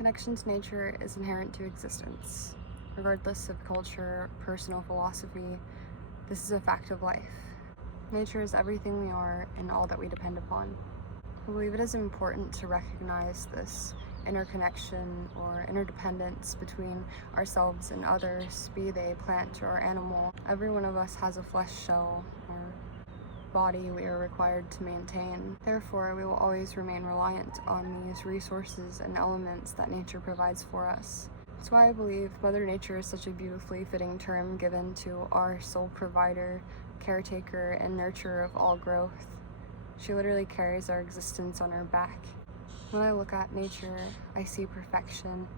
Connection to nature is inherent to existence. Regardless of culture, personal philosophy, this is a fact of life. Nature is everything we are and all that we depend upon. I believe it is important to recognize this interconnection or interdependence between ourselves and others, be they plant or animal. Every one of us has a flesh shell or body we are required to maintain. Therefore, we will always remain reliant on these resources and elements that nature provides for us. That's why I believe Mother Nature is such a beautifully fitting term given to our sole provider, caretaker, and nurturer of all growth. She literally carries our existence on her back. When I look at nature, I see perfection,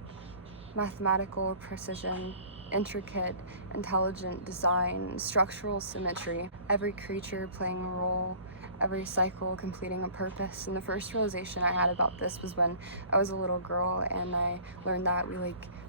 mathematical precision, intricate, intelligent design, structural symmetry, every creature playing a role, every cycle completing a purpose. And the first realization I had about this was when I was a little girl and I learned that we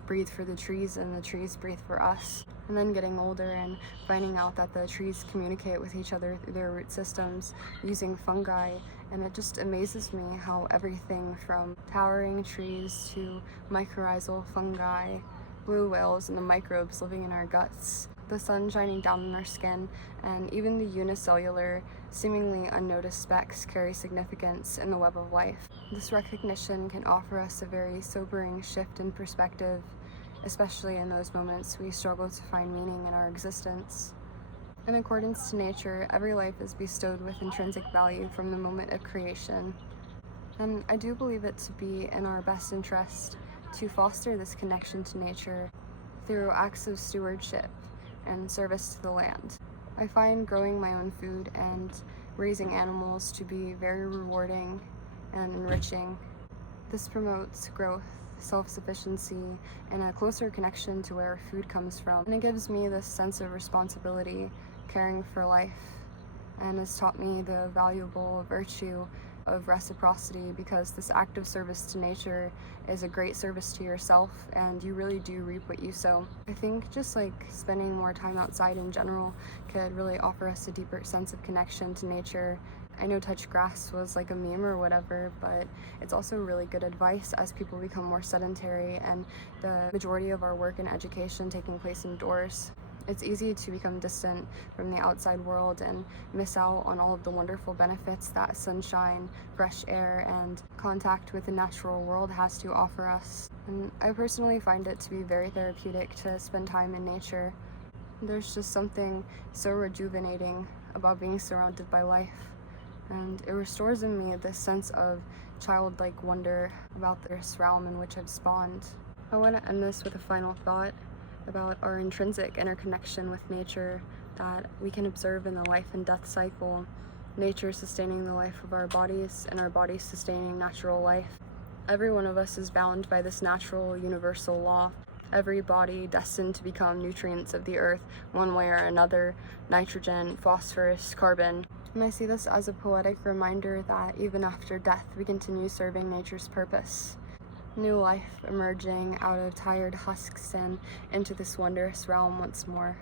breathe for the trees and the trees breathe for us. And then getting older and finding out that the trees communicate with each other through their root systems using fungi. And it just amazes me how everything from towering trees to mycorrhizal fungi, blue whales and the microbes living in our guts, the sun shining down on our skin, and even the unicellular, seemingly unnoticed specks carry significance in the web of life. This recognition can offer us a very sobering shift in perspective, especially in those moments we struggle to find meaning in our existence. In accordance to nature, every life is bestowed with intrinsic value from the moment of creation, and I do believe it to be in our best interest to foster this connection to nature through acts of stewardship and service to the land. I find growing my own food and raising animals to be very rewarding and enriching. This promotes growth, self-sufficiency, and a closer connection to where food comes from. And it gives me this sense of responsibility, caring for life, and has taught me the valuable virtue of reciprocity, because this act of service to nature is a great service to yourself, and you really do reap what you sow. I think just spending more time outside in general could really offer us a deeper sense of connection to nature. I know touch grass was a meme or whatever, but it's also really good advice as people become more sedentary and the majority of our work and education taking place indoors. It's easy to become distant from the outside world and miss out on all of the wonderful benefits that sunshine, fresh air, and contact with the natural world has to offer us. And I personally find it to be very therapeutic to spend time in nature. There's just something so rejuvenating about being surrounded by life, and it restores in me this sense of childlike wonder about this realm in which I've spawned. I want to end this with a final thought about our intrinsic interconnection with nature that we can observe in the life and death cycle, nature sustaining the life of our bodies and our bodies sustaining natural life. Every one of us is bound by this natural universal law. Every body destined to become nutrients of the earth one way or another, nitrogen, phosphorus, carbon. And I see this as a poetic reminder that even after death we continue serving nature's purpose. New life emerging out of tired husks and into this wondrous realm once more.